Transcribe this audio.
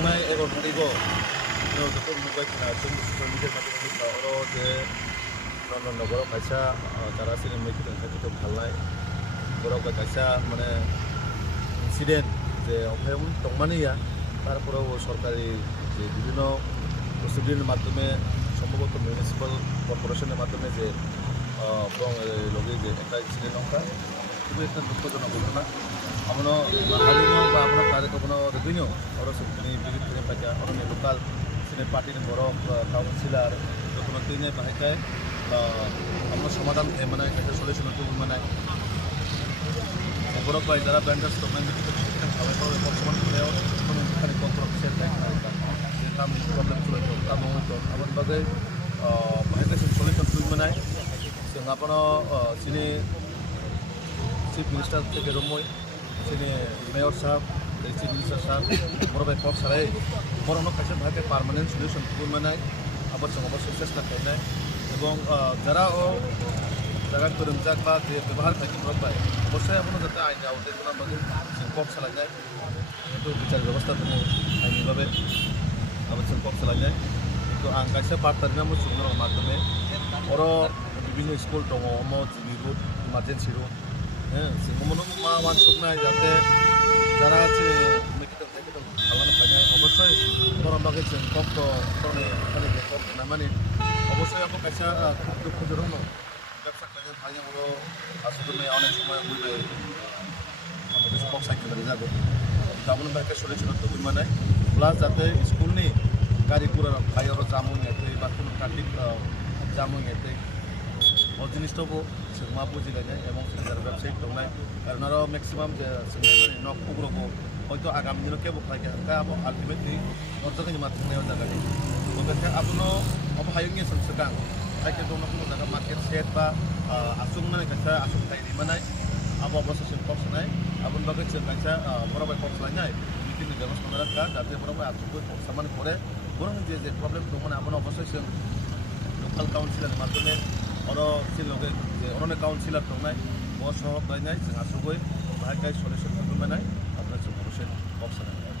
थांनाय 11 तारिखआव जोंखौ नुबाय खोना जों ससियेल मिडिया माध्यमनि सायाव जे नगराव खायसा जारा सिनेमा खिथाखौ खालाय बराव खायसा माने इनसिडेंट যে অভয়ম টংমানিয়া তারপরেও সরকারি যে বিভিন্ন প্রসিডিউরের মাধ্যমে সম্ভবত মিউনিসিপ্যাল কর্পোরেশনের মাধ্যমে যে লগে যে একটা ইনসিডেন্ট নঙ্কা খুবই একটা দুঃখজনক ঘটনা আমরা হারিনো বা আমরা কার্যক্রম রেভিনিউ ওরা সবকিনি বিদ্যুৎ থেকে পাইকা অনেক লোকাল সিনে পার্টির বড় কাউন্সিলর যখন তিনে বাহিকায় আমরা সমাধান মানে একটা সলিউশন মানে বড় পাই যারা ব্যান্ডার্স তোমরা kalau pertemuan beliau menunjukkan kontroversial yang kami problem sulit kami untuk aman bagai mereka sulit untuk menai sehingga apa sini chief minister থেকে রমই sini mayor sahab chief minister sahab বড় কক্স সারাই বড় কাছে ভাগে পার্মানেন্ট সলিউশন menai আবার অবশ্যই চেষ্টা করলে এবং যারা জায়গা করমজাক বা ব্যবহার থাকে পায় অবশ্যই আপনার যাতে আইন আওতায় আমাদের কক্স চালা যায় itu বিচার ব্যবস্থা দङ আইনিভাবে আবার কক্স চালা যায় কিন্তু आं गाइसा पार्टनारना मुसुमनाव माध्यमे अर বিভিন্ন স্কুল दङ अम जिबिगुट इमारजेन्सि रुम सिंगमनो मा मानसुकनाय जाते যারা আছে মেডিকেল খালানো পায় অবশ্যই গরম বাগে কক্স করে এখানে কক্স না মানে অবশ্যই আপনি কাছে দুঃখজনক ব্যবসা করে ভাইয়া বড় আসলে অনেক সময় বলবে আমাদের কক্স সাইকেল যাবে गाबोन बाइक सलिउसन तो माने प्लास जाते स्कूलनि गारिफोरा बायराव जामुं एते बा कोनो ट्राफिक जामुं एते ओ जिनिसखौ जों मा बुजिलायनाय एबं जों वेबसाइट दंनाय कारण आरो मैक्सिमाम जे जों नक पुग्रबो হয়তো আগামী দিনে কেবো ফাইকে কা আবো আলটিমেটলি অর্জকনি মাত্রাयाव जागोन ओंखायनो आपनो अबहायनि संसगां फाइके दङ कोनो जागा मार्केट सेट बा आसुं माने काचा आसुं थाइनि माने abo sosial kok senai abon bagai cerita berapa kok selanya mungkin di dalam masyarakat tapi berapa aku sama ni kore orang je problem tu mana abon apa sosial local council maksudnya orang si loge orang councilor tu nai bos orang tu nai jangan sugai bahkan solution tu mana abon solution kok senai